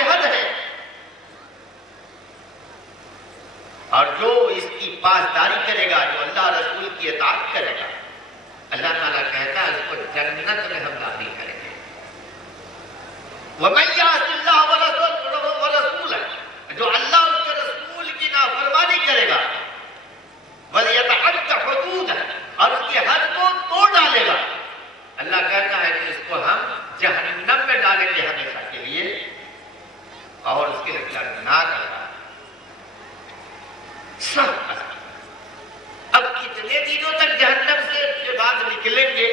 کی حد ہے، اور جو اس کی پاسداری کرے گا، جو اللہ رسول کی اطاعت کرے گا، اللہ تعالیٰ کہتا ہے اس کو جنت میں ہم داخل کریں گے۔ وَمَن يَعْصِ اللَّهَ وَرَسُولَهُ، جو اللہ اور اس کے رسول کی نافرمانی کرے گا، وَلْيَتَعَدَّ حُدُودَهُ، اور اس کی حد کو توڑ ڈالے گا، اللہ کہتا ہے کہ اس کو ہم جہنم میں ڈالیں گے ہمیشہ کے لیے، اور اس کے لیے دردناک عذاب۔ اب کتنے دنوں تک جہنم سے کے بعد نکلیں گے؟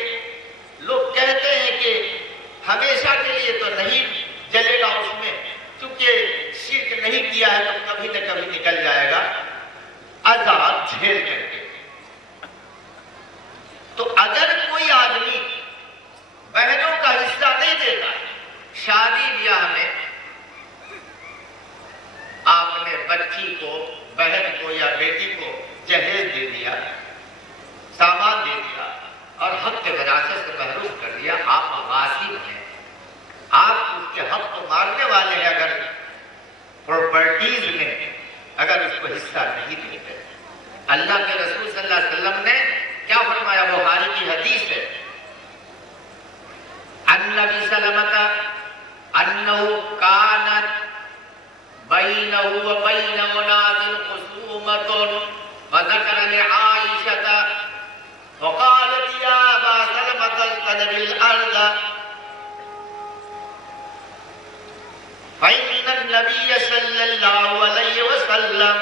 لوگ کہتے ہیں کہ ہمیشہ کے لیے تو نہیں جلے گا اس میں، کیونکہ شرک نہیں کیا ہے تو کبھی نہ کبھی نکل جائے گا عذاب جھیل کر کے۔ تو اگر کوئی آدمی بہنوں کا حصہ نہیں دیتا، شادی بیاہ میں آپ نے بچی کو، بہن کو یا بیٹی کو جہیز دے دیا، سامان دے دیا اور حق وراثت سے محروم کر دیا، آپ غاصب ہیں، آپ اس کے حق کو مارنے والے ہیں اگر پراپرٹیز میں اگر اس کو حصہ نہیں دیتے۔ اللہ کے رسول صلی اللہ علیہ وسلم نے کیا فرمایا؟ بخاری کی حدیث ہے، النبی سلمت انہو کانت بینہ و بین مناز خصومت وذکر لعائشة وقالت یا ابا سلمت القدر الارض فإن النبي صلی اللہ علیہ وسلم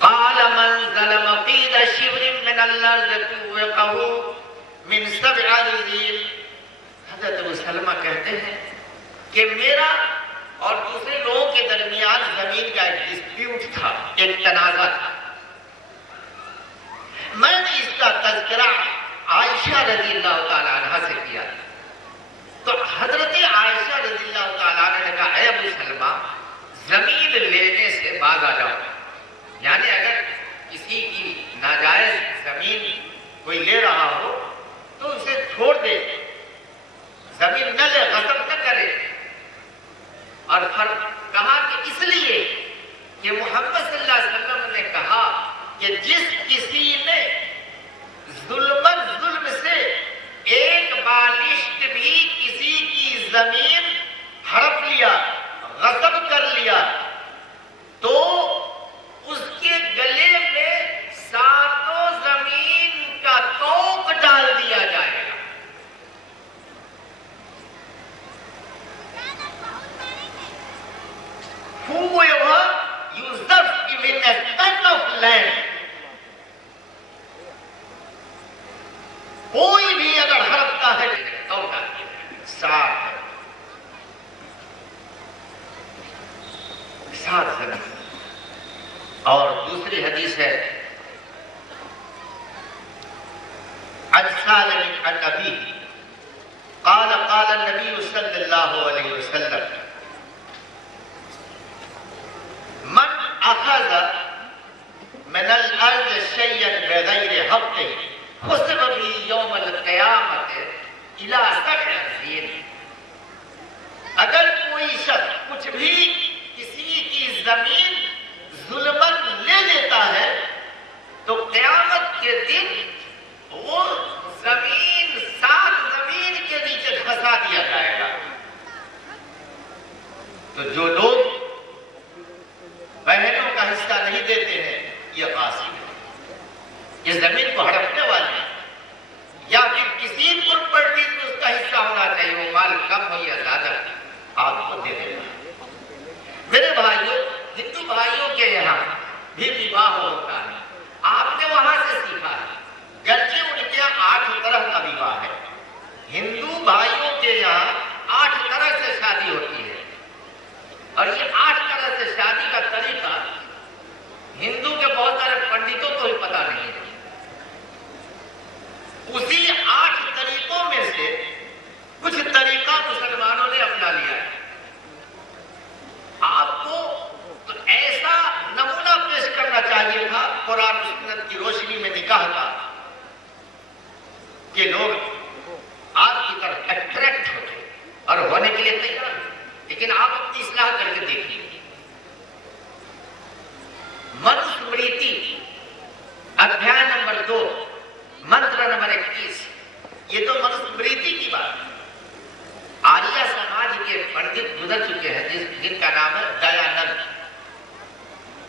قال من ظلم قید شبر من الارض توقه من 7 عرضین۔ حضرت ابو سلمہ کہتے ہیں کہ میرا اور دوسرے لوگوں کے درمیان زمین کا ایک ڈسپیوٹ تھا، ایک تنازع تھا، میں نے اس کا تذکرہ عائشہ رضی اللہ تعالیٰ عنہ سے کیا، تو حضرت عائشہ رضی اللہ تعالیٰ عنہ نے کہا اے ابو سلمہ زمین لینے سے باز آ جاؤ، یعنی اگر کسی کی ناجائز زمین کوئی لے رہا ہو تو اسے چھوڑ دے، زمین نہ لے، غصب نہ کرے۔ اور پھر کہا کہ اس لیے کہ محمد صلی اللہ علیہ وسلم نے کہا کہ جس کسی نے ظلم سے ایک بالشت بھی کسی کی زمین ہڑپ لیا، غصب کر لیا، تو اس کے گلے میں 7 زمین کا توق ڈال دیا جائے گا۔ Whoever usurps even a speck of land، کوئی بھی اگر ہڑپتا ہے تو 7 زمین۔ اور دوسری حدیث ہے عن سالم عن ابیہ قال قال النبی صلی اللہ علیہ وسلم من اخذ من الارض شیئا بغیر حقه خسف به یوم القیامت الى 7 عرضین۔ اگر کوئی شخص کچھ بھی کسی کی زمین ظلمن لے لیتا ہے تو قیامت کے دن وہ زمین 7 زمین کے نیچے دھسا دیا جائے گا۔ تو جو لوگ بہنوں کا حصہ نہیں دیتے ہیں یہ غاصب ہے، یہ زمین کو ہڑپنے والے ہیں، یا پھر کسی پراپرٹی میں اس کا حصہ ہونا چاہیے، وہ مال کم ہو یا زیادہ آپ کو دے دینا۔ میرے بھائیوں، ہندو بھائیوں کے یہاں بھی وواہ ہوتا ہے، آپ نے وہاں سے سیکھا ہے، گرچہ ان کے یہاں 8 طرح کا وواہ ہے۔ ہندو بھائیوں کے یہاں 8 طرح سے شادی ہوتی ہے، اور یہ 8 طرح سے شادی کا طریقہ ہندو کے بہت سارے پنڈتوں کو ہی پتہ نہیں ہے۔ اسی 8 طریقوں میں سے کچھ طریقہ مسلمانوں نے اپنا لیا ہے۔ آپ کو تو ایسا نمونہ پیش کرنا چاہیے تھا قرآن و سنت کی روشنی میں نکاح کا کہ لوگ آپ کی طرف اٹریکٹ ہوتے اور ہونے کے لیے تیار ہیں، لیکن آپ اپنی اصلاح کر کے دیکھیے۔ منسمرتی ادھیائے نمبر 2 منتر نمبر 21، یہ تو منسمرتی کی بات ہے۔ آریہ سماج کے پنڈت گزر چکے ہیں جن کا نام ہے دیانند،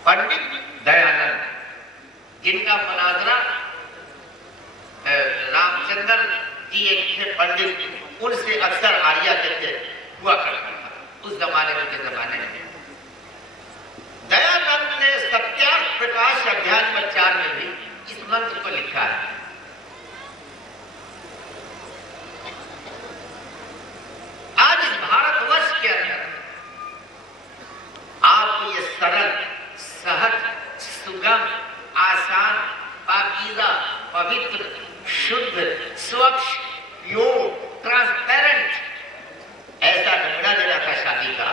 پنڈت دیانند، جن کا مناظرہ رام چندر جی ایک تھے پنڈت، ان سے اکثر آریہ کہتے ہوا کرتا تھا اس زمانے میں کے زمانے میں۔ دیانند نے ستیارتھ پرکاش ادھیائے نمبر 4 میں بھی اس منتر کو لکھا ہے۔ آج اس بھارت ورش کے اندر آپ کو یہ سرل، سہج، سگم، آسان، پاکیزہ، پوتر، شدھ، سوچھ، پیور، ٹرانسپیرنٹ ایسا نمونہ دینا تھا شادی کا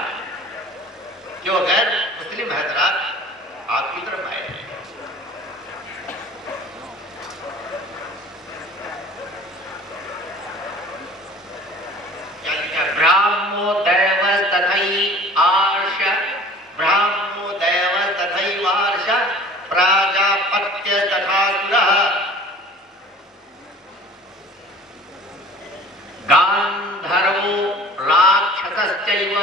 کہ وہ غیر مسلم حضرات آپ کی طرف آئے ہیں۔ کیا لکھا؟ برہمو دیو تتھئی آرش، برہمو دیو تتھئی آرش، پراجاپتیہ تتھاسورہ، گاندھرو راکشسچیو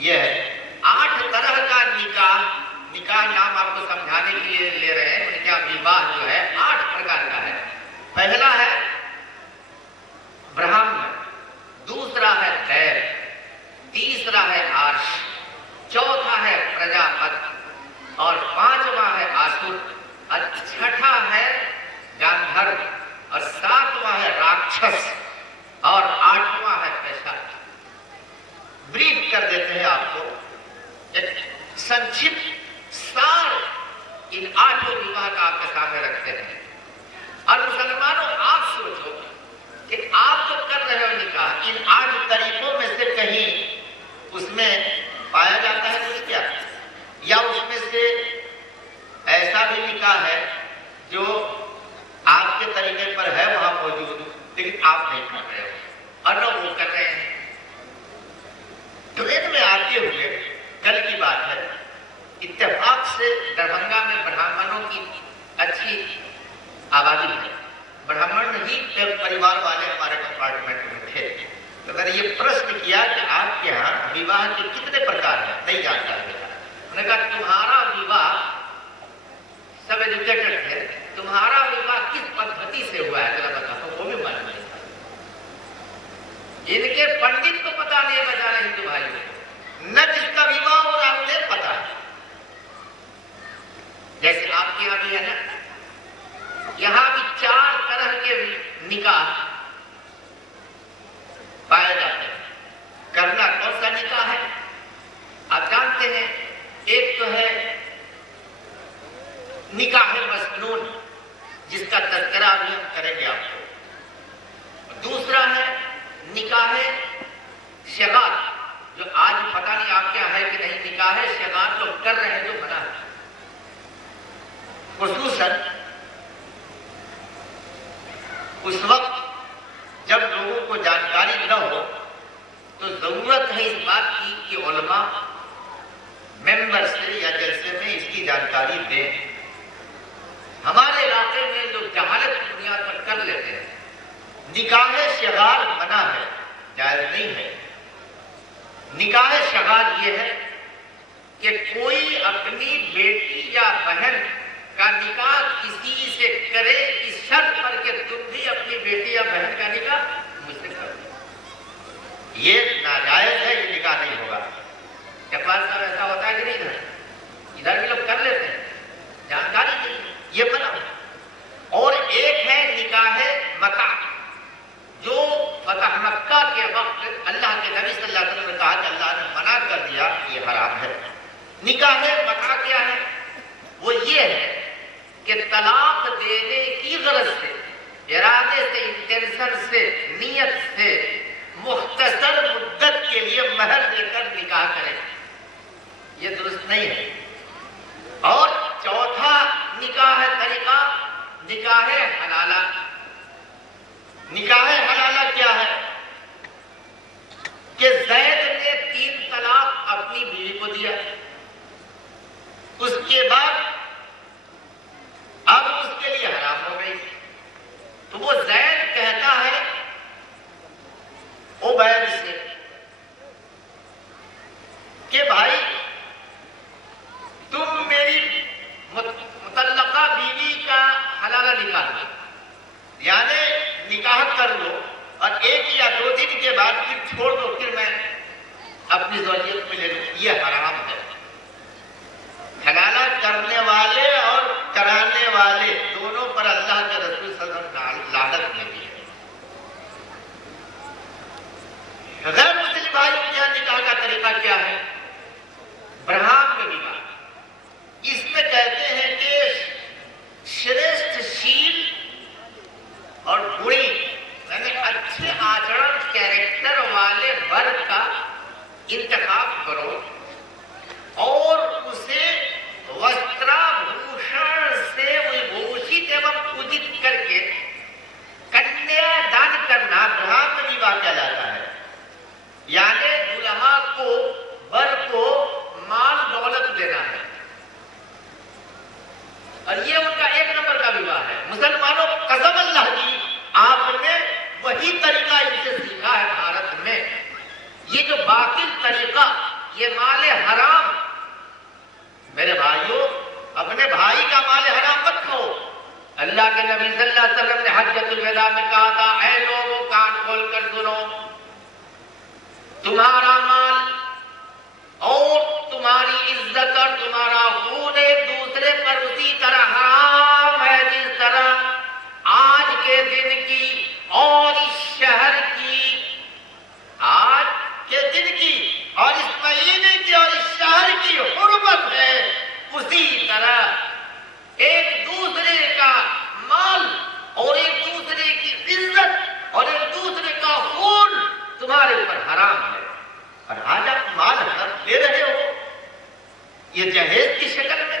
یہ ہے 8 طرح کا نکاح نام آپ کو سمجھانے کے لیے لے رہے ہیں۔ نکاح وواہ جو ہے 8 پرکار کا ہے۔ پہلا ہے برہم، دوسرا ہے دیو، تیسرا ہے آرش، چوتھا ہے پرجاپت، اور 5واں ہے آسور، اور 6واں ہے گاندھرو، اور 7واں ہے راکشس، اور 8واں ہے پیشاچ۔ بریف کر دیتے ہیں آپ کو، ایک سنکشپت سار ان 8 وواہ کا آپ کے سامنے رکھتے ہیں۔ اور مسلمانوں آپ سوچو کہ آپ جو کر رہے ہو نکاح، ان 8 طریقوں میں سے کہیں اس میں پایا جاتا ہے کچھ کیا، یا اس میں سے ایسا بھی نکاح ہے جو آپ کے طریقے پر ہے وہاں موجود لیکن آپ نہیں کر رہے ہو اور نہ وہ کر رہے ہیں۔ ٹرین میں آتے ہوئے کل کی بات ہے، اتفاق سے دربھنگا میں برہمنوں کی اچھی آبادی ہے، برہمن ہی پریوار والے ہمارے کمپارٹمنٹ میں تھے۔ تو میں نے یہ پرشن کیا کہ آپ کے ہاں وواہ کے کتنے پرکار ہیں، نہیں جانتا ہے۔ انہوں نے کہا تمہارا وواہ، سب ایجوکیٹڈ تھے، تمہارا وواہ کس پدھتی سے ہوا ہے ذرا بتاتا ہوں، وہ بھی معلوم نہیں۔ ان کے پنڈت کو پتا نہیں بچا رہے ہندو بھائیوں کو، نہ جس کا وواہ ہو رہا انہیں پتا ہے۔ جیسے آپ کے یہاں بھی ہے نا، یہاں بھی 4 طرح کے نکاح پائے جاتے ہیں۔ کرنا کون سا نکاح ہے آپ جانتے ہیں، ایک تو ہے نکاح مسنون جس کا تذکرہ بھی ہم کریں گے آپ کو، دوسرا ہے نکاح شغار جو آج پتہ نہیں آپ کیا ہے کہ نہیں، نکاح شغار جو کر رہے ہیں جو منع ہے، خصوصاً اس وقت جب لوگوں کو جانکاری نہ ہو تو ضرورت ہے اس بات کی کہ علماء ممبر سے یا جلسے میں اس کی جانکاری دیں۔ ہمارے علاقے میں لوگ جہالت کی بنیاد پر کر لیتے ہیں۔ نکاح شغار منع ہے، جائز نہیں ہے۔ نکاح شغار یہ ہے کہ کوئی اپنی بیٹی یا بہن کا نکاح کسی سے کرے اس شرط پر کہ تم بھی اپنی بیٹی یا بہن کا نکاح مجھ سے کر دو۔ یہ ناجائز ہے، یہ نکاح نہیں ہوگا۔ اقبال صاحب ایسا ہوتا ہے کہ نہیں، ادھر بھی لوگ کر لیتے ہیں، جانکاری نہیں ہے، یہ منع ہے۔ اور ایک ہے نکاح متع، جو فتح مکہ کے وقت اللہ کے نبی صلی اللہ علیہ وسلم نے کہا کہ اللہ نے منع کر دیا، یہ حرام ہے۔ نکاح متع کیا ہے؟ وہ یہ ہے کہ طلاق دینے کی غرض سے، ارادے سے، انٹینشن سے، نیت سے مختصر مدت کے لیے مہر دے کر نکاح کرے، یہ درست نہیں ہے۔ اور چوتھا نکاح طریقہ نکاح حلالہ۔ نکاح نکاح کر لو اور 1 یا 2 دن کے بعد پھر چھوڑ دو، پھر میں اپنی زوجیت میں لے لوں، یہ حرام ہے۔ حلالہ کرنے والے اور کرانے والے دونوں پر اللہ کے رسول صلی اللہ علیہ وسلم لعنت بھیجی ہے۔ غیر مسلم بھائیوں کے یہاں نکاح کا طریقہ کیا ہے؟ برہم نکاح، اس میں کہتے ہیں کہ شریشٹھ شیل اور گڑی یعنی اچھے آچرن کیریکٹر والے ور کا انتخاب کرو اور اسے وسترابھوشن سے وبھوشت ایوم پوجت کر کے کنیا دان کرنا برہم وواہ کہلاتا ہے۔ یعنی دلہا کو ور کو مال دولت دینا ہے، اور یہ ان کا 1 نمبر کا وواہ ہے۔ مسلمانوں قسم اللہ کی، آپ نے وہی طریقہ ان سے سیکھا ہے بھارت میں۔ یہ جو باطل طریقہ، یہ مال حرام، میرے بھائیوں اپنے بھائی کا مال حرام مت کھاؤ۔ اللہ کے نبی صلی اللہ علیہ وسلم نے حجۃ الوداع میں کہا تھا، اے لوگوں کان کھول کر سنو، تمہارا مال اور تمہاری عزت اور تمہارا خون ایک دوسرے پر اسی طرح حرام ہے جس طرح آج کے دن کی اور اس شہر کی، آج کے دن کی اور اس مہینے کی اور اس شہر کی حرمت ہے، اسی طرح ایک دوسرے کا مال اور ایک دوسرے کی عزت اور ایک دوسرے کا خون تمہارے اوپر حرام ہے۔ اور آج آپ مال حرام لے رہے ہو، یہ جہیز کی شکل میں،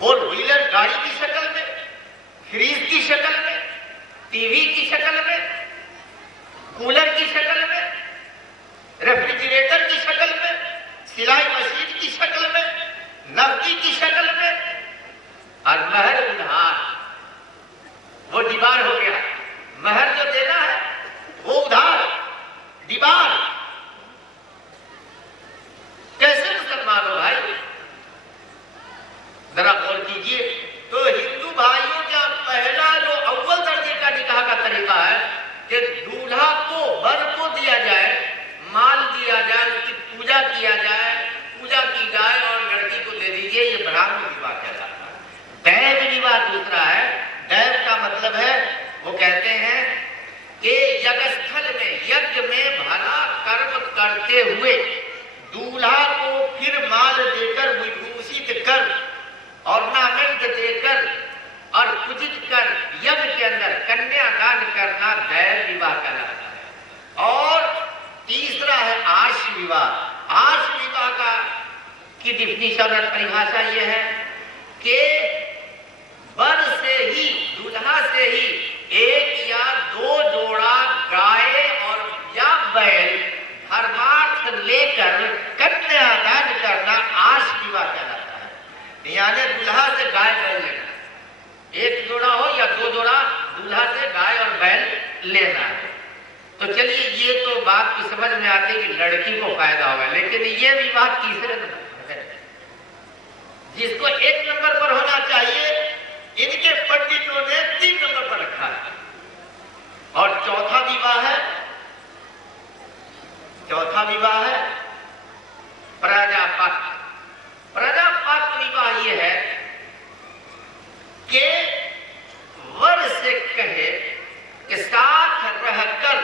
4 ویلر گاڑی کی شکل میں، فریج کی شکل میں، ٹی وی کی شکل میں، کولر کی شکل میں، ریفریجریٹر کی شکل میں، سلائی مشین کی شکل میں، نقدی کی شکل میں، اور مہر ادھار، وہ ڈیبار ہو گیا۔ مہر جو دینا ہے وہ ادھار، ڈیبار۔ کیسے مسلمان ہو بھائی؟ ذرا غور کیجئے۔ تو ہندو بھائیوں کا پہلا جو اول درجے کا نکاح کا طریقہ ہے کہ دولہا کو ور کو دیا جائے، مال دیا جائے، اس کی پوجا کیا جائے، پوجا کی جائے اور لڑکی کو دے دیجئے، یہ برہم وواہ کہلاتا ہے۔ دیو وواہ دوسرا ہے۔ دیو کا مطلب ہے، وہ کہتے ہیں کہ یگستھل میں، یج میں بھلا کرم کرتے ہوئے دولہا کو پھر مال دے کر وبھوشت کر آرنامنٹ دے کر اور پوجت کر یج کے اندر کنیا دان کرنا دیو وواہ کہلاتا ہے۔ اور تیسرا ہے آش وواہ۔ آش وواہ کا کی ڈیفینیشن اور پریبھاشا یہ ہے کہ ور سے ہی، دولہا سے ہی 1 یا 2 جوڑا گائے اور یا بیل دھرمارتھ لے کر کنیا دان کرنا آش وواہ کہلاتا ہے۔ یعنی دولہا سے گائے بیل لینا، 1 جوڑا ہو یا 2 جوڑا دولہا سے گائے اور بیل لینا ہے۔ تو چلیے یہ تو بات کی سمجھ میں آتی ہے کہ لڑکی کو فائدہ ہوگا، لیکن یہ بھی بات تیسرے نمبر پر ہے، جس کو 1 نمبر پر ہونا چاہیے، ان کے پنڈتوں نے 3 نمبر پر رکھا ہے۔ اور چوتھا وواہ ہے پراجاپت۔ پراجاپت وواہ یہ ہے کہ ور سے کہے کہ ساتھ رہ کر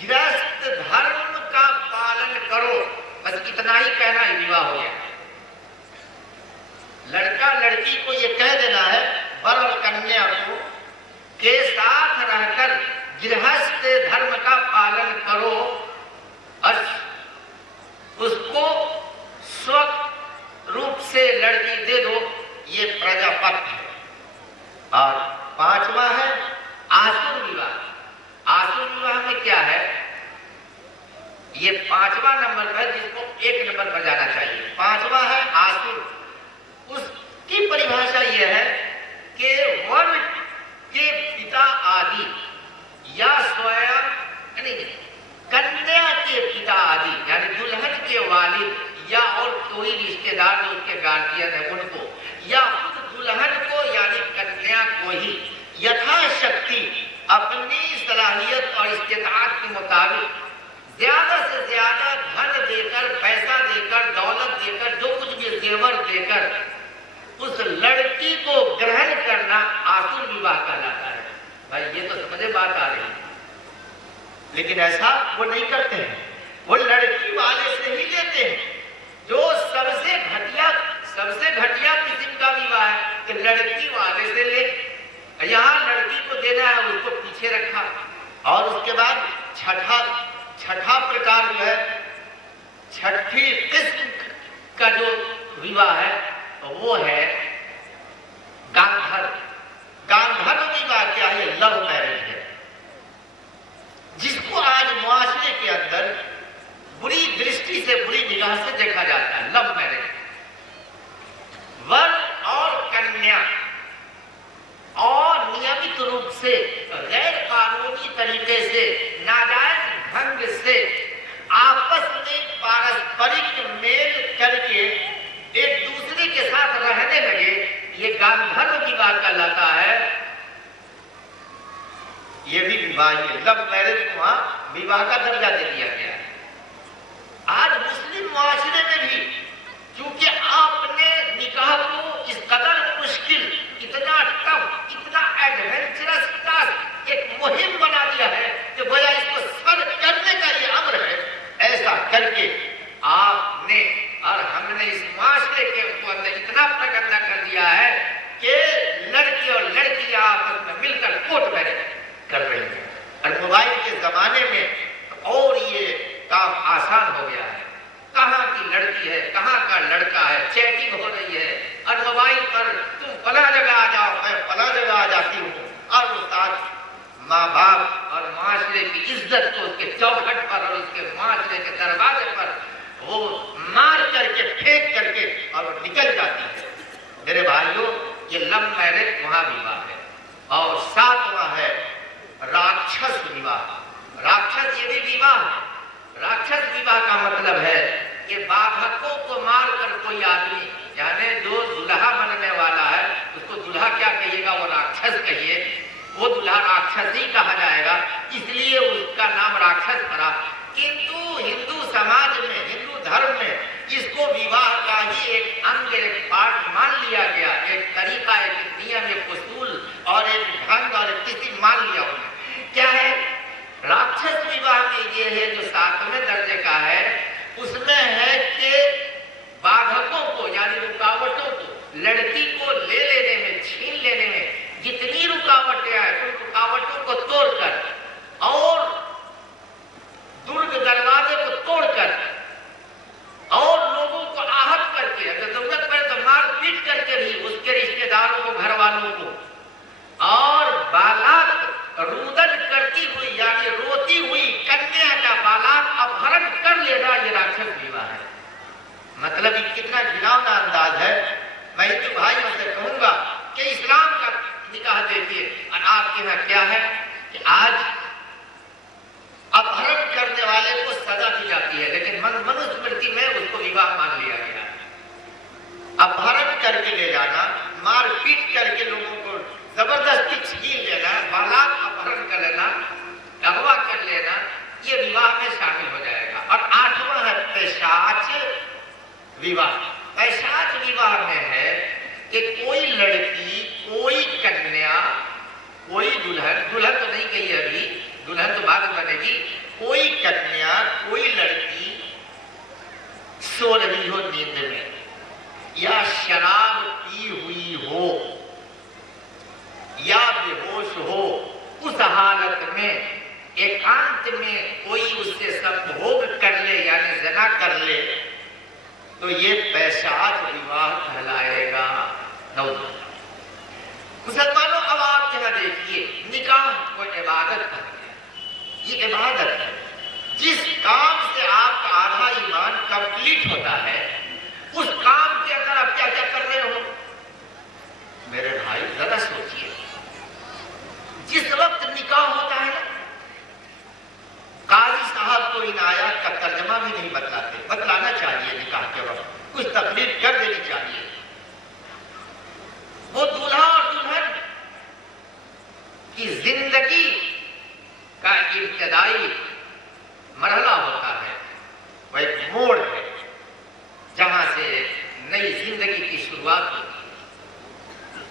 گرہست دھرم کا پالن کرو، بس اتنا ہی کہنا ہی وواہ ہو گیا۔ لڑکا لڑکی کو یہ کہہ دینا ہے، ور اور کنیا کو، کہ ساتھ رہ کر گرہست دھرم کا پالن کرو اور اس کو سوک روپ سے لڑکی دے دو، یہ پراجاپت ہے۔ اور 5واں ہے آسور وواہ۔ آسور وواہ میں کیا ہے؟ یہ 5واں نمبر ہے جس کو 1 نمبر پر جانا چاہیے۔ 5واں ہے آسور۔ اس کی پریبھاشا یہ ہے کہ ور کے پتا آدی یا سویم یعنی کنیا کے پتا آدی یعنی دلہن کے والد یا اور کوئی رشتہ دار جو اس کے گارجین ہے ان کو، یا خود دلہن کو یعنی کنیا کو ہی یتھا شکتی اپنی صلاحیت اور استطاعت کے مطابق زیادہ سے زیادہ دھن دے کر، پیسہ دے کر، دولت دے کر، جو کچھ بھی زیور دے کر اس لڑکی کو گرہن کرنا آسور وواہ کہلاتا ہے۔ بھائی یہ تو سمجھے بات آ رہی ہے، لیکن ایسا وہ نہیں کرتے ہیں، وہ لڑکی والے سے ہی لیتے ہیں، جو سب سے گھٹیا قسم کا وواہ ہے کہ لڑکی والے سے لے، یہاں لڑکی کو دینا ہے، اس کو پیچھے رکھا۔ اور اس کے بعد چھٹا پرکار جو ہے، چھٹی قسم کا جو وواہ ہے وہ ہے گاندھر۔ گاندھر وواہ کیا ہے؟ لو میرج ہے، جس کو آج معاشرے کے اندر بری درشٹی سے، بری نگاہ سے دیکھا جاتا ہے۔ لو میرج، ور اور کنیا اور نیمت روپ سے، غیر قانونی طریقے سے، ناجائز ڈھنگ سے آپس میں پارسپرک میل کر کے ایک دوسرے کے ساتھ رہنے لگے، یہ گاندھر وواہ کہلاتا ہے۔ یہ بھی وواہ ہے، لو میرج کو وہاں وواہ کا درجہ دے دیا گیا ہے۔ آج مسلم معاشرے میں بھی چونکہ آپ نے نکاح کو اس قدر مشکل، اتنا ٹف، اتنا ایڈونچرس ٹاسک، ایک مہم بنا دیا ہے کہ گویا اس کو سر کرنے کا یہ امر ہے، ایسا کر کے آپ نے اور ہم نے اس معاشرے کے اندر اتنا پرگندہ کر دیا ہے کہ لڑکی اور لڑکی آپس میں مل کر کوٹ میرج کر رہی ہیں۔ اور موبائل کے زمانے میں اور یہ کام آسان ہو گیا ہے، کہاں کی لڑکی ہے، کہاں کا لڑکا ہے، چیٹنگ ہو رہی ہے، اور موبائل پر تم فلاں جگہ آ جاؤ، میں فلاں جگہ آ جاتی ہوں، اور وہ ساتھ ماں باپ اور معاشرے کی عزت کو اس کے چوکھٹ پر اور اس کے معاشرے کے دروازے پر وہ مار کر کے، پھینک کر کے اور وہ نکل جاتی ہے۔ میرے بھائیوں، یہ لو میرج وہاں وواہ ہے۔ اور ساتواں ہے راکشس وواہ۔ راکشس یہ بھی وواہ ہے۔ راکشس وواہ کا مطلب ہے کہ باگھکوں کو مار کر کوئی آدمی، یعنی جو دلہا بننے والا ہے اس کو دلہا کیا کہیے گا، وہ راکشس کہیے، وہ دلہا راکشس ہی کہا جائے گا، اس لیے اس کا نام راکشس پڑا۔ کنتو ہندو سماج میں، ہندو دھرم میں اس کو وواہ کا ہی ایک انگ، ایک پارٹ مان لیا گیا، ایک طریقہ، ایک نیم، ایک اصول اور ایک ڈھنگ اور ایک قسم مان لیا انہوں نے۔ کیا ہے راکشس وواہ میں؟ یہ ہے جو 7ویں درجے کا ہے، اس میں ہے کہ باگھکوں کو یعنی رکاوٹوں کو، لڑکی کو لے لینے میں، چھین لینے میں جتنی رکاوٹیں آئے ان رکاوٹوں کو توڑ کر اور درگ دروازے کو توڑ کر اور لوگوں کو آہت کر کے، اگر ضرورت پڑے تو مار پیٹ کر کے بھی اس کے رشتے داروں کو، گھر والوں کو، اور بالات رودن کرتی ہوئی یعنی روتی ہوئی کنیا کا بالات اپہرن کر لینا، یہ راکشس وواہ ہے۔ مطلب یہ کتنا گھناؤنا انداز ہے۔ میں ہندو بھائیوں سے کہوں گا کہ اسلام کا نکاح دیکھیے، اور آپ کے یہاں کیا ہے کہ آج اپہرن کرنے والے کو سزا دی جاتی ہے، لیکن منوسمرتی میں اس کو وواہ مان لیا گیا ہے۔ اپہرن کر کے لے جانا، مار پیٹ کر کے لوگوں کو زبردستی چھین لینا، بالات اپہرن کر لینا، اغوا کر لینا، یہ وواہ میں شامل ہو جائے گا۔ اور 8واں ہے پیشاچ وواہ۔ پیشاچ وواہ میں ہے کہ کوئی لڑکی، کوئی کنیا، کوئی دلہن، دلہن تو نہیں کہی ابھی، دلہن تو بعد میں بنے گی، کوئی کنیا، کوئی لڑکی سو رہی ہو نیند میں یا شراب پی ہوئی ہو یا بے ہوش ہو، اس حالت میں ایکانت میں کوئی اس سے سمبھوگ کر لے یعنی زنا کر لے تو یہ پیشاچ وواہ کہلائے گا۔ مسلمانوں، اب آپ یہاں دیکھیے، نکاح کو عبادت کہا گیا۔ یہ عبادت ہے، جس کام سے آپ کا آدھا ایمان کمپلیٹ ہوتا ہے، اس کام کے اندر آپ کیا کیا کر رہے ہو؟ میرے بھائی ذرا سوچئے، جس وقت نکاح ہوتا ہے نا، قاضی صاحب کو ان آیات کا ترجمہ بھی نہیں بتلاتے، بتلانا چاہیے نکاح کے وقت، کچھ تقریر کر دینی چاہیے۔ وہ دولہا اور دلہن کی زندگی ابتدائی مرحلہ ہوتا ہے، وہ ایک موڑ ہے جہاں سے نئی زندگی کی شروعات ہوتی ہے،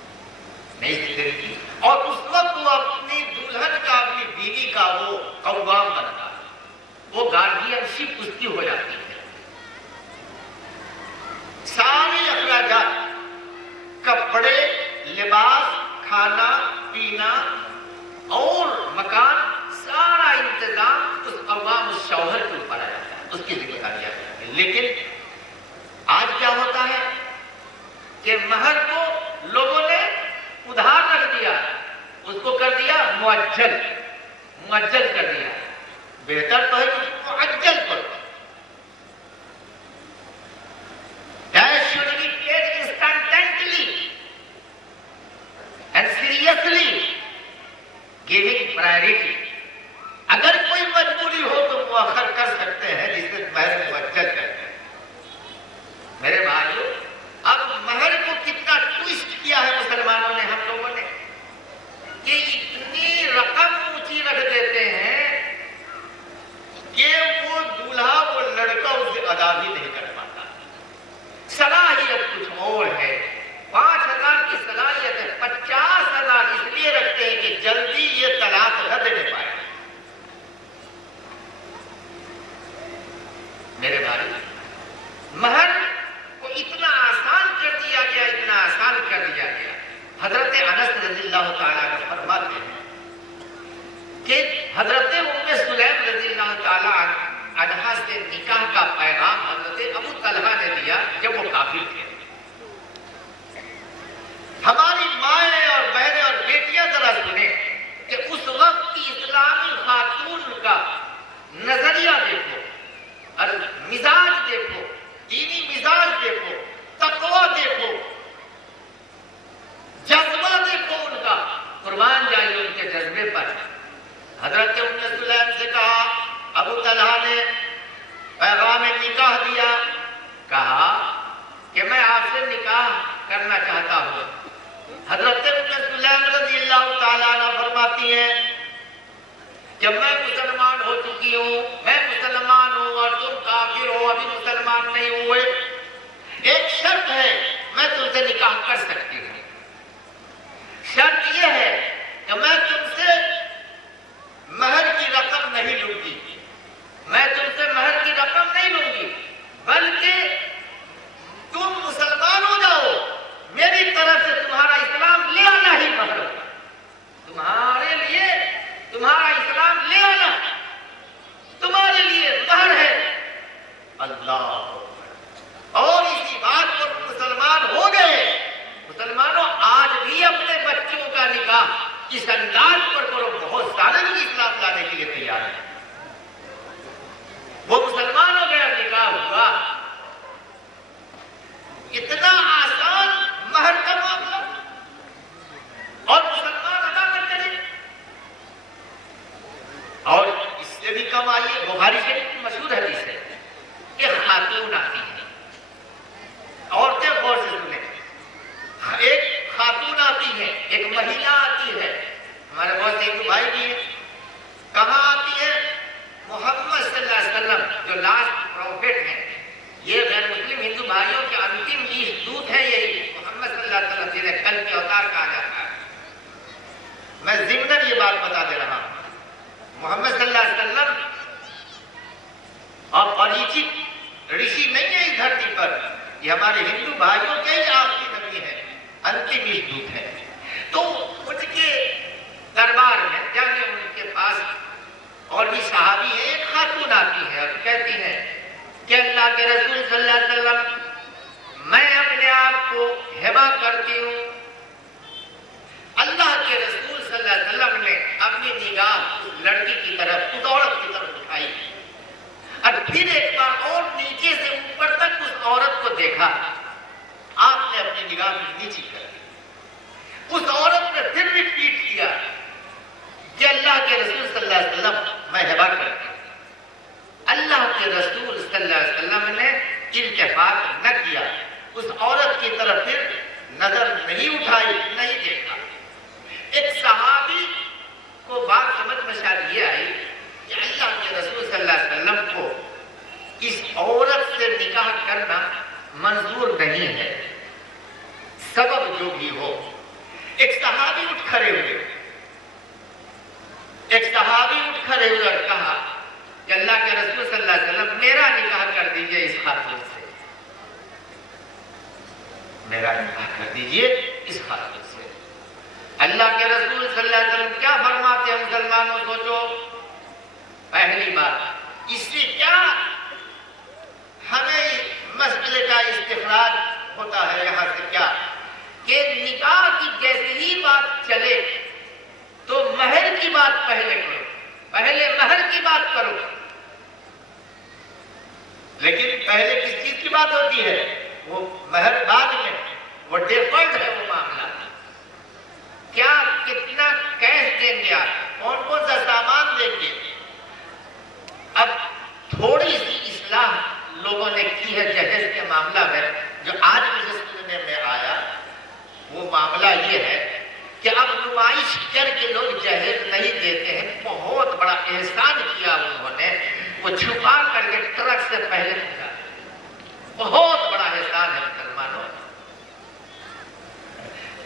نئی زندگی کی، اور اس وقت وہ اپنی دلہن کا، اپنی بیوی کا وہ قوام بنتا ہے، وہ گارڈین شپ اس کی ہو جاتی ہے، سارے اخراجات، کپڑے، لباس، کھانا پینا اور مکان، سارا انتظام اس قوام، اس شوہر کے اوپر آ جاتا ہے، اس کی ذمہ داری آ جاتی ہے۔ لیکن آج کیا ہوتا ہے کہ مہر کو لوگوں نے ادھار رکھ دیا، اس کو کر دیا مؤجل، مؤجل کر دیا۔ بہتر تو ہے کہ اس کو مؤجل کرو۔ That should be paid instantly and seriously, giving priority. اگر کوئی مجبوری ہو تو مؤخر کر سکتے ہیں، جسے مہر مؤجل کرتے ہیں۔ میرے بھائیو، اب مہر کو کتنا ٹویسٹ کیا ہے مسلمانوں نے، ہم لوگوں نے، کہ اتنی رقم اونچی رکھ دیتے ہیں کہ وہ دولہا، وہ لڑکا اسے ادا بھی نہیں کر پاتا۔ صلاحیت کچھ اور ہے، 5,000 کی صلاحیت ہے، 50,000 اس لیے رکھتے ہیں کہ جلدی یہ طلاق نہ دینے پائے۔ میرے بھائی، مہر کو اتنا آسان کر دیا گیا، اتنا آسان کر دیا گیا۔ حضرت انس رضی اللہ تعالیٰ عنہ فرماتے ہیں کہ حضرت ام سلیم رضی اللہ تعالیٰ عنہا سے نکاح کا پیغام حضرت ابو طلحہ نے دیا جب وہ کافر تھے۔ ہماری مائیں اور بہنیں اور بیٹیاں ذرا سنیں کہ اس وقت کی اسلامی خاتون کا نظریہ دیکھو اور مزاج دیکھو، دینی مزاج دیکھو، تقویٰ دیکھو، جذبہ دیکھو ان کا، قربان جائیے ان کے جذبے پر۔ حضرت ام سلیم سے کہا، ابو طلحہ نے پیغام نکاح دیا، کہا کہ میں آپ سے نکاح کرنا چاہتا ہوں۔ حضرت ام سلیم رضی اللہ تعالیٰ عنہ فرماتی ہیں کہ میں مسلمان ہو چکی ہوں، میں مسلمان ہوں اور تم کافر ہو، ابھی مسلمان نہیں ہوئے، ایک شرط ہے، میں تم سے نکاح کر سکتی ہوں۔ شرط یہ ہے کہ میں تم سے مہر کی رقم نہیں لوں گی، میں تم سے مہر کی رقم نہیں لوں گی، بلکہ تم مسلمان ہو جاؤ، میری طرف سے تمہارا اسلام لے آنا ہی مہر ہوگا، تمہارے لیے تمہارا اسلام لے آنا تمہارے لیے مہر ہے۔ اللہ، اور اسی بات پر مسلمان ہو گئے۔ مسلمانوں، آج بھی اپنے بچوں کا نکاح اس انداز پر کرو، بہت سارے لوگ اسلام لانے کے لیے تیار ہیں۔ وہ مسلمان ہو گیا، نکاح ہوا، اتنا آسان مہر کا معاملہ، اور مسلمان ادا کرتے ہیں۔ اور اس سے بھی کم آئیے، بخاری شریف کی مشہور حدیث ہے کہ خاتون آتی ہیں، عورتیں غور سے سنیں، ایک خاتون آتی ہے، ایک مہیلا آتی ہے، ہمارے بہت سے ہندو بھائی بھی ہیں، کہاں آتی ہے؟ محمد صلی اللہ علیہ وسلم جو لاسٹ پروفیٹ ہیں، یہ غیر مسلم ہندو بھائیوں کے انتم دودت ہے، یہی محمد صلی اللہ علیہ وسلم جنہیں کل کے اوتار کہا جاتا ہے۔ میں ضمناً یہ بات بتا دے رہا ہوں، محمد صلی اللہ علیہ وسلم اور پریچت رشی نہیں ہے اس دھرتی پر، یہ ہمارے ہندو بھائیوں کے ہی آخری نبی ہے، انتم دودت ہے۔ تو ان کے دربار میں جانے، ان کے پاس اور بھی صحابی ہیں، ایک خاتون آتی ہے اور کہتی ہے کہ اللہ کے رسول صلی اللہ علیہ وسلم، میں اپنے آپ کو ہبہ کرتی ہوں۔ اللہ کے رسول صلی اللہ علیہ وسلم نے اپنی نگاہ اس لڑکی کی طرف، اس عورت کی طرف اٹھائی اور پھر ایک بار اور نیچے سے اوپر تک اس عورت کو دیکھا۔ آپ نے اپنی نگاہ نیچے کر دی، اس عورت نے پھر ریپیٹ کیا کہ اللہ کے رسول صلی اللہ علیہ وسلم، میں ہبہ کرتی ہوں۔ اللہ کے رسول صلی اللہ علیہ وسلم نے التفات نہ کیا، اس عورت کی طرف پھر نظر نہیں اٹھائی، نہیں دیکھا۔ ایک صحابی کو بات سمجھ میں شاید یہ آئی وسلم کو اس عورت سے نکاح کرنا منظور نہیں ہے، سبب جو بھی ہو۔ ایک صحابی اٹھ کھڑے ہوئے اور کہا کہ اللہ کے رسول صلی اللہ علیہ وسلم میرا نکاح کر دیجئے اس خاتون سے، میرا نکاح کر دیجئے اس خاتون سے۔ اللہ کے رسول صلی اللہ علیہ وسلم کیا فرماتے ہیں مسلمانوں؟ سوچو، پہلی بات اس سے کیا ہمیں مسئلے کا استخراج ہوتا ہے یہاں سے کیا کہ نکاح کی جیسے ہی بات چلے تو مہر کی بات پہلے کرو، پہلے مہر کی بات کرو، لیکن پہلے کس چیز کی بات ہوتی ہے؟ وہ مہر بعد میں، وہ ڈیفالٹ ہے وہ معاملہ۔ کیا کتنا کیش دیں گے آپ، کون کون سا سامان دیں گے؟ اب تھوڑی سی اصلاح لوگوں نے کی ہے جہیز کے معاملہ میں، جو آج مجھے سننے میں آیا وہ معاملہ یہ ہے کہ اب نمائش کر کے لوگ جہیز نہیں دیتے ہیں۔ بہت بڑا احسان کیا انہوں نے، وہ چھپا کر کے ٹرک سے پہلے پہنچا، بہت بڑا احسان ہے مسلمانوں۔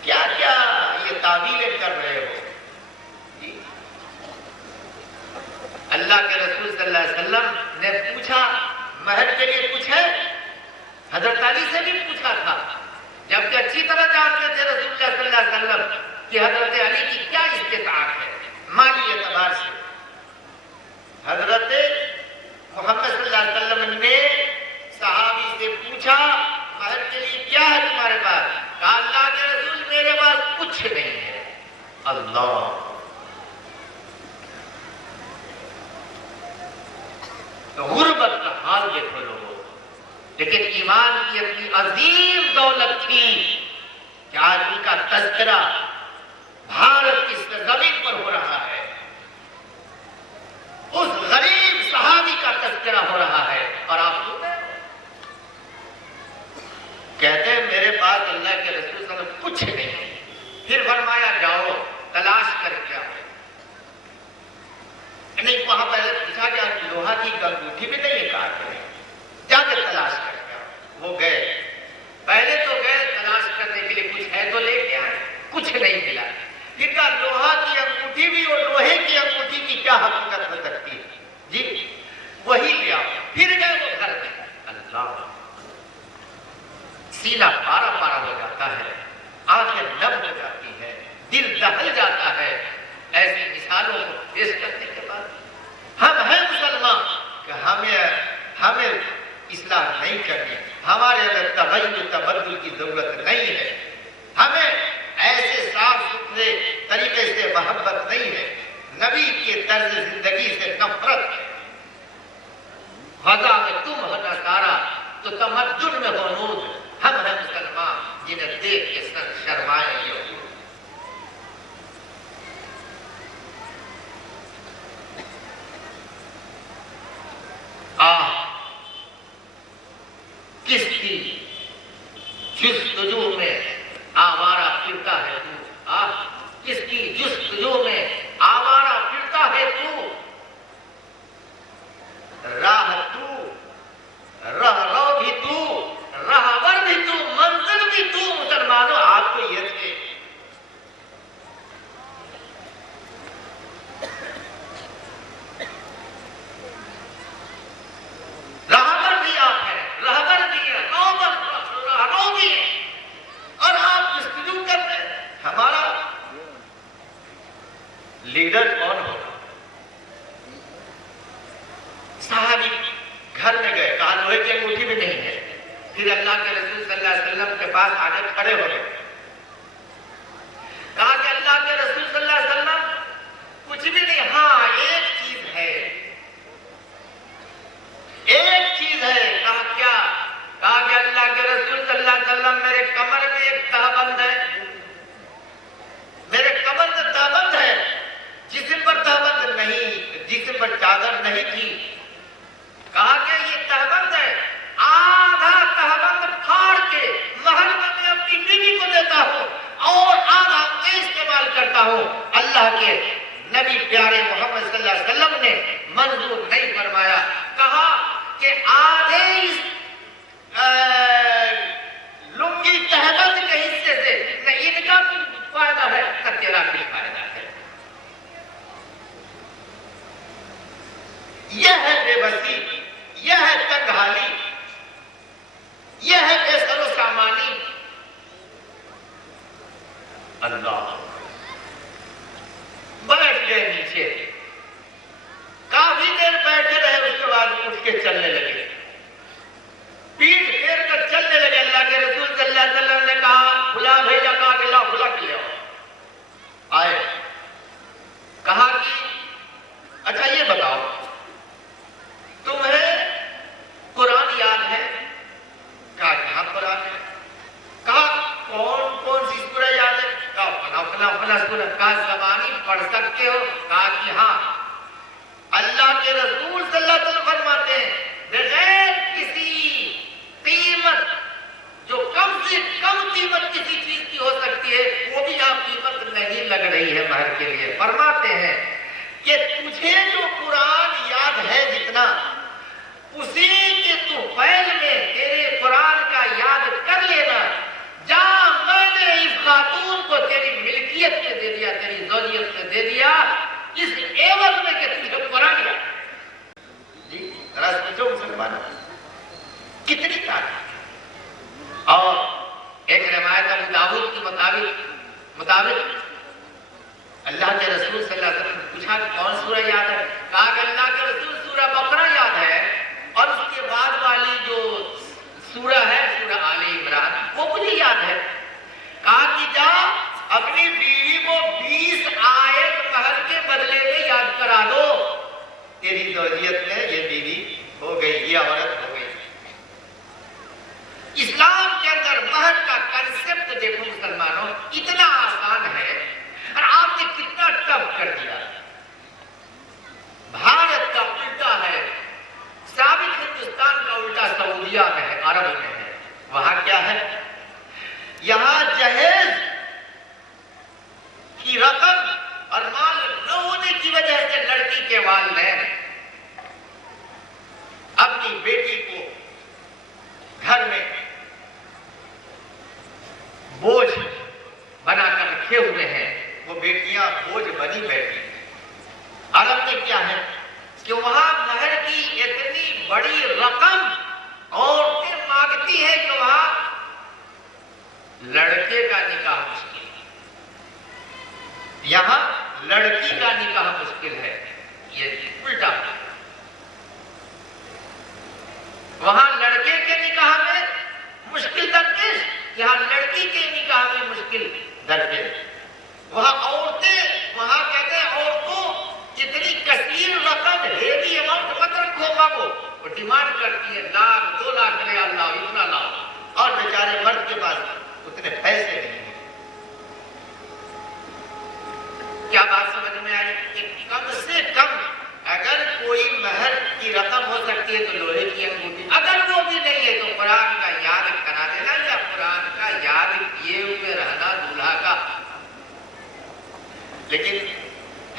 کیا کیا یہ تعبیریں کر رہے ہو؟ اللہ کے رسول صلی اللہ علیہ وسلم نے پوچھا مہر کے لیے کچھ ہے؟ حضرت علی سے بھی پوچھا تھا، جبکہ اچھی طرح جانتے تھے رسول اللہ صلی اللہ علیہ وسلم کہ حضرت علی کی کیا استطاعت ہے مالی اعتبار سے۔ حضرت محمد صلی اللہ علیہ وسلم نے صحابی سے پوچھا مہر کے لیے کیا ہے تمہارے پاس؟ کہا اللہ کے رسول میرے پاس کچھ نہیں ہے۔ اللہ، تو غربت کا حال دیکھو لوگوں، لیکن ایمان کی اتنی عظیم دولت تھی کہ آج ان کا تذکرہ بھارت کی زمین پر ہو رہا ہے، اس غریب صحابی کا تذکرہ ہو رہا ہے، اور آپ کہتے ہیں میرے پاس اللہ کے رسول صلی اللہ علیہ وسلم کچھ نہیں۔ پھر فرمایا جاؤ تلاش کر کے آؤ۔ نہیں، وہاں پہلے پوچھا کہ لوہا کی انگوٹھی بھی نہیں ہے، کہا کہ جا کے تلاش کر کے آؤ۔ وہ گئے، پہلے تو گئے تلاش کرنے کے لیے، کچھ ہے تو لے کے آئے، کچھ نہیں ملا۔ پھر کہا لوہا کی انگوٹھی بھی، اور لوہے کی انگوٹھی کی کیا حقیقت ہو سکتی ہے جی، وہی لے آؤ۔ پھر گئے وہ گھر میں، اللہ، سینہ پارا پارا ہو جاتا ہے، آنکھیں نم ہو جاتی ہے، دل دہل جاتا ہے ایسی مثالوں کو پیش کرنے کے بعد۔ ہم ہیں مسلمان کہ ہمیں اصلاح نہیں کرنی، ہمارے اندر تغیر تبدل کی ضرورت نہیں ہے، ہمیں ایسے صاف ستھرے طریقے سے محبت نہیں ہے، نبی کے طرز زندگی سے نفرت ہے۔ غزہ میں تم ہو نصارا تو تمدن میں ہو نود، ہم ہیں مسلمان جنہیں دیکھ کے سر شرمائے یہود۔ کس کی جستجو میں آوارہ پھرتا ہے تو، کس کی جستجو میں آوارہ پھرتا ہے تو، راہ تو، راہ رو بھی تو، راہبر بھی تو، منزل بھی تو۔ مسلمانوں آپ کو یہ تھے، راہبر بھی آپ ہیں، راہبر بھی ہیں، راہنو بھی ہیں، اور آپ جستجو کرتے ہیں ہمارا لیڈر کون ہوگا؟ صحابی گھر میں گئے، کہا لوہے کی انگوٹھی بھی نہیں ہے۔ پھر اللہ کے رسول صلی اللہ علیہ وسلم کے پاس آگے کھڑے ہو گئے، کہا کہ اللہ کے رسول صلی اللہ علیہ وسلم کچھ بھی نہیں، ہاں ایک چیز ہے، ایک چیز ہے۔ کہا کیا؟ کہا کہ اللہ کے رسول صلی اللہ علیہ وسلم میرے کمر میں ایک تہبند ہے، میرے کمر میں تہبند ہے، جسم پر تہبند نہیں، جسم پر چادر نہیں تھی۔ کہا کہ یہ تہبند ہے، آدھا تہبند پھاڑ کے محل میں اپنی بیوی کو دیتا ہوں اور آدھا میں استعمال کرتا ہوں۔ اللہ کے نبی پیارے محمد صلی اللہ علیہ وسلم نے منظور نہیں فرمایا، کہا کہ آدھے اس لنگی تہبند کے حصے سے نہ ان کا فائدہ ہے نہ تیرا بھی فائدہ ہے. یہ ہے بے بسی، یہ ہے تنگحالی، یہ ہے بے سر و سامانی. اللہ بیٹھ گئے نیچے، کافی دیر بیٹھے رہے، اس کے بعد اٹھ کے چلنے لگے، پیٹ پھیر کر چلنے لگے. اللہ کے رسول صلی اللہ علیہ وسلم نے کہا کھلا بھیجا، کہا کہ لاؤ کھلا کے لے آؤ. آئے، کہا کہ اچھا یہ بتاؤ تمہیں قرآن یاد ہے؟ کہا کہاں قرآن ہے؟ کہا کون کون سی سورہ یاد ہے؟ کہا فلاں فلاں سورہ. کہا زبانی پڑھ سکتے ہو؟ کہا کہ ہاں. اللہ کے رسول صلی اللہ علیہ وسلم فرماتے ہیں بغیر کسی قیمت، جو کم سے کم قیمت کسی چیز کی ہو سکتی ہے وہ بھی آپ قیمت نہیں لگ رہی ہے مہر کے لیے. فرماتے ہیں کہ تجھے جو قرآن یاد ہے جتنا، اسی کے طفیل میں تیرے قرآن کا یاد کر لینا. جا میں نے اس خاتون کو تیری ملکیت میں دے دیا، تیری زوجیت میں دے دیا، اس عوض میں کہ تجھے قرآن یاد. جی ذرا سوچو مسلمانوں کتنی طاقت. اور ایک روایت ابو داؤد کے مطابق اللہ کے رسول صلی اللہ علیہ وسلم نے پوچھا کہ کون سورہ یاد ہے؟ کہا کہ اللہ کے رسول سورہ بقرہ یاد ہے، اور اس کے بعد والی جو سورہ ہے سورہ آل عمران وہ مجھے یاد ہے. کہا کہ جا اپنی بیوی کو 20 آیت مہر کے بدلے میں یاد کرا دو، تیری زوجیت میں یہ بیوی ہو گئی، یہ عورت ہو گئی. اسلام کے اندر مہر کا کنسپٹ دیکھو مسلمانوں اتنا آسان ہے، اور آپ نے کتنا ٹف کر دیا. بھارت کا الٹا ہے، سابق ہندوستان کا الٹا سعودیہ میں ہے، عرب میں ہے. وہاں کیا ہے؟ یہاں جہیز کی رقم اور مال نہ ہونے کی وجہ سے لڑکی کے والدین اپنی بیٹی کو گھر میں بوجھ بنا کر رکھے ہوئے ہیں. وہ بیٹیاں بوجھ بنی بیٹھی. عرب میں کیا ہے کہ وہاں مہر کی اتنی بڑی رقم عورتیں مانگتی ہیں کہ وہاں لڑکے کا نکاح مشکل ہے، یہاں لڑکی کا نکاح مشکل ہے. یہ الٹا ہے. وہاں لڑکے کے نکاح میں مشکل درپیش، یہاں لڑکی کے نکاح میں مشکل درپیش. وہاں عورتیں، وہاں کہتے ہیں عورتوں جتنی کثیر رقم ہیوی اماؤنٹ مت رکھو مانگو، وہ ڈیمانڈ کرتی ہے 1 لاکھ 2 لاکھ لے اللہ اتنا لاؤ، اور بیچارے مرد کے پاس اتنے پیسے نہیں ہیں. کیا بات سمجھ میں آئی کہ کم سے کم اگر کوئی مہر کی رقم ہو سکتی ہے تو لوہے کی انگوٹھی، اگر وہ بھی نہیں ہے تو قرآن کا یاد کرا دینا، یا قرآن کا یاد کیے ہوئے رہنا دولہا کا. لیکن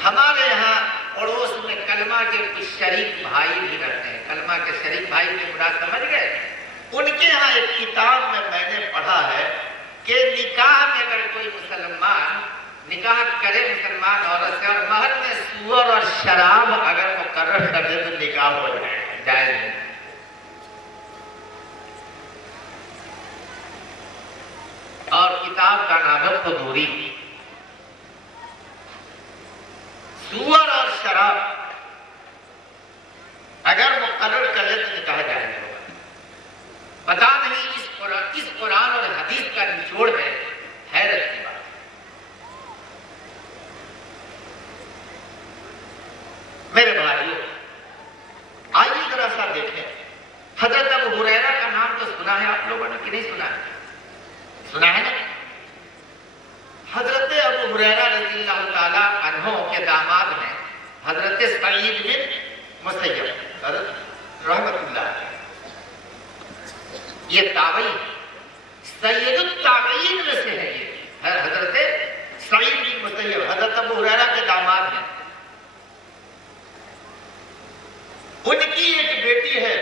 ہمارے یہاں پڑوس میں کلمہ کے کچھ شریک بھائی بھی رہتے ہیں. کلمہ کے شریک بھائی کی مراد سمجھ گئے؟ ان کے یہاں ایک کتاب میں نے پڑھا ہے کہ نکاح میں اگر کوئی مسلمان نکاح کرے مسلمان عورت سے اور مہر میں سور اور شراب اگر مقرر کر دے تو نکاح ہو جائے، جائز نہیں. اور کتاب کا نام ہے قدوری. سور اور شراب اگر مقرر کر لے تو نکاح جائز ہوگا. پتا نہیں اس قرآن اور حدیث کا نچوڑ ہے. حیرت کی بات. میرے بھائیو آئیے ذرا سا دیکھیں. حضرت ابو ہریرہ کا نام تو سنا ہے آپ لوگوں نے کہ نہیں سنا ہے؟ سنا ہے نا؟ حضرت ابو ہریرہ رضی اللہ تعالیٰ عنہ کے داماد ہیں حضرت سعید بن مسیب رحمت اللہ. یہ تابعی سید التابعین میں سے ہے. یہ حضرت سعید بن مسیب حضرت ابو ہریرہ کے داماد ہیں. ان کی ایک بیٹی ہے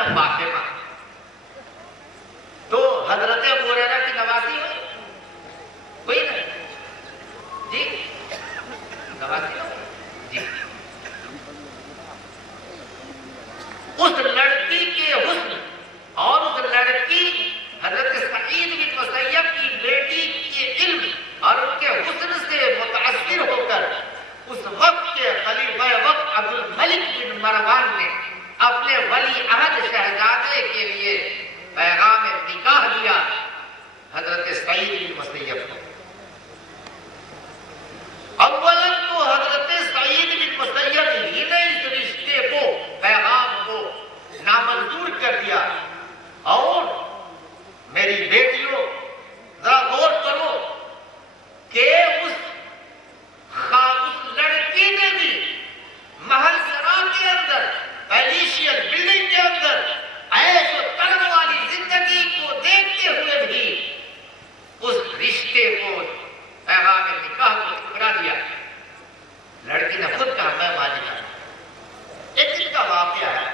ہے فاطمہ، تو حضرت ابو ہریرہ کی نوازی ہو کوئی نہیں جی، نوازی ہو جی. اس لڑکی کے حسن اور اس لڑکی حضرت سعید بن مسیب کی بیٹی کے علم اور ان کے حسن سے متاثر ہو کر اس وقت کے خلیفہ وقت عبد الملک بن مروان نے اپنے ولی عہد شہزادے کے لیے پیغام نکاح دیا حضرت سعید بن مسیب کو. اولاً تو حضرت سعید بن مسیب ہی نے اس رشتے کو، پیغام کو نامنظور کر دیا. اور میری بیٹیوں ذرا غور کرو کہ اس لڑکی نے بھی محل سرا کے اندر، پیلیشین بلڈنگ کے اندر عیش و طرب والی زندگی کو دیکھتے ہوئے بھی اس رشتے کو، پیغام نکاح کو ٹھکرا دیا. لڑکی نے خود کہا میں مالی ہوں. ایک دن کا واقعہ ہے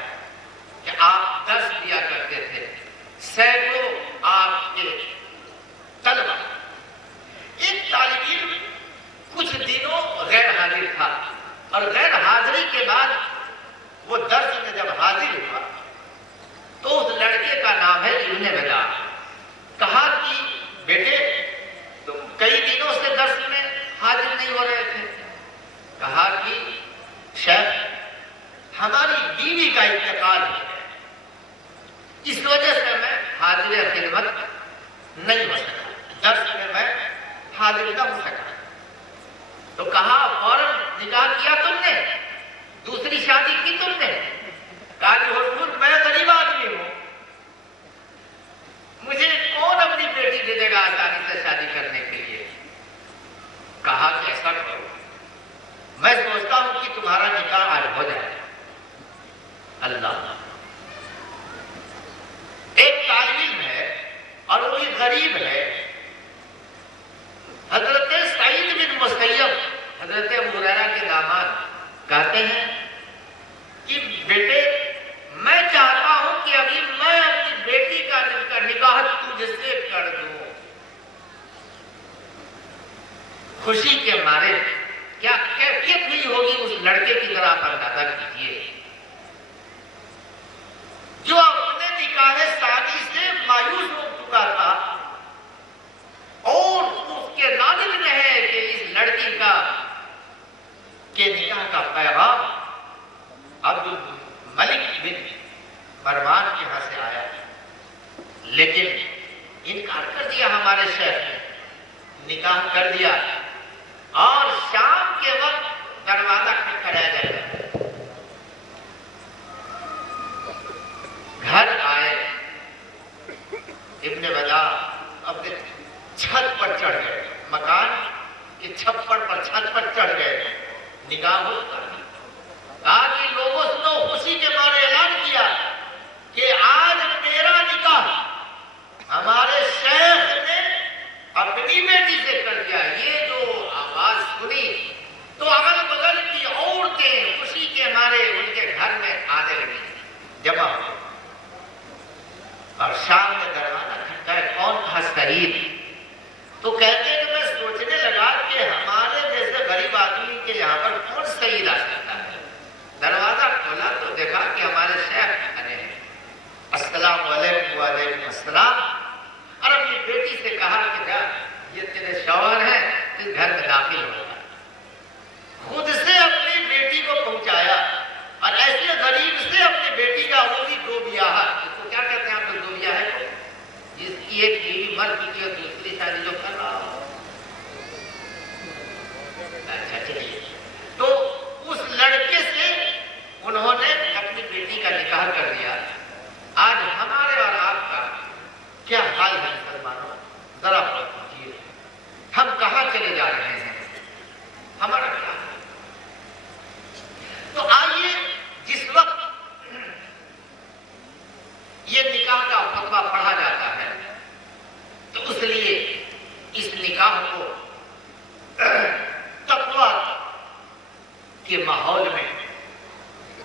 کہ آپ درس دیا کرتے تھے، سینکڑوں آپ کے طلبہ. ایک طالب علم کچھ دنوں غیر حاضر تھا اور غیر حاضری کے بعد وہ درس میں جب حاضر ہوا تو اس لڑکے کا نام ہے ابن ودا. کہا کہ بیٹے تم کئی دنوں سے درس میں حاضر نہیں ہو رہے تھے. کہا کہ شیخ ہماری بیوی کا انتقال ہے، اس وجہ سے میں حاضر خدمت نہیں ہو سکا، درس میں میں حاضر نہ ہو سکا. تو کہا فوراً نکاح کیا تم نے، دوسری شادی کی تم نے؟ کہا کہ حضور میں غریب آدمی ہوں، مجھے کون اپنی بیٹی دے دے گا آسانی سے شادی کرنے کے لیے. کہا کہ ایسا کرو، میں سوچتا ہوں کہ تمہارا نکاح آج ہو جائے. اللہ، ایک طالب علم ہے اور وہ بھی غریب ہے. حضرت سعید بن مسیب حضرت ابو ہریرہ کے داماد کہتے ہیں کہ بیٹے میں چاہتا ہوں کہ ابھی میں اپنی بیٹی کا نکاح تجھ سے کر دوں. خوشی کے مارے کیا کیفیت ہوئی ہوگی اس لڑکے کی طرح آپ اندازہ کیجیے جو اپنے نکاح ثانی سے مایوس ہو چکا تھا. اور اس کے نادر میں ہے کہ اس لڑکی کا کے نکاح کا پیغام عبد الملک بن مروان کے یہاں سے آیا، لیکن انکار کر دیا ہمارے شیخ نے. نکاح کر دیا اور شام کے وقت دروازہ کھٹکھٹایا جائے. گھر آئے، ابن ودا اپنے چھت پر چڑھ گئے، مکان کے چھپڑ پر چھت پر چڑھ گئے. نکاح ہوتا ہے. کہا کہ لوگوں سنو، خوشی کے مارے اعلان کیا کہ آج میرا نکاح ہمارے شیخ نے اپنی بیٹی سے کر دیا. یہ جو آواز سنی تو اگل بغل کی عورتیں خوشی کے مارے ان کے گھر میں آنے لگی، جمع ہو. اور شام میں دروازہ کھٹکھٹایا، کون تھا؟ سعید. تو کہتے ہیں کہ میں سوچنے لگا کہ ہمارے جیسے غریب آدمی کے یہاں پر کون سعید آ سکتا ہے. دروازہ کھولا تو دیکھا کہ ہمارے شیخ کھڑے ہیں. السلام علیکم. وعلیکم السلام. اور اپنی بیٹی سے کہا کہ جا یہ تیرے شوہر ہیں، اس گھر میں داخل ہوگا. خود سے اپنی بیٹی کو پہنچایا اور ایسے غریب سے اپنی بیٹی کا وہ بھی دو بیاہ، اس کو کیا کہتے ہیں آپ لوگ؟ دو بیاہ ہے جس کی ایک بیوی مر چکی ہے، دوسری شادی جو کر رہا ہو. اچھا چلیے. تو اس لڑکے سے انہوں نے اپنی بیٹی کا نکاح کر دیا. آج ہمارے اور آپ کا کیا حال ہے مسلمانوں؟ ذرا پوچھیے، ہم کہاں چلے جا رہے ہیں؟ ہمارا کیا ہے؟ تو آئیے، جس وقت یہ نکاح کا فتویٰ پڑھا جاتا ہے تو اس لیے اس نکاح کو تقویٰ کے ماحول میں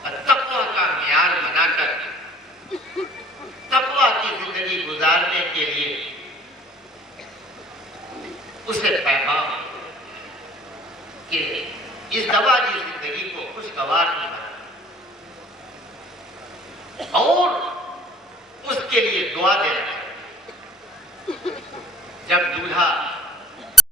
تقویٰ کا معیار بنا کر دعا دینا چاہیے۔ جب دولہا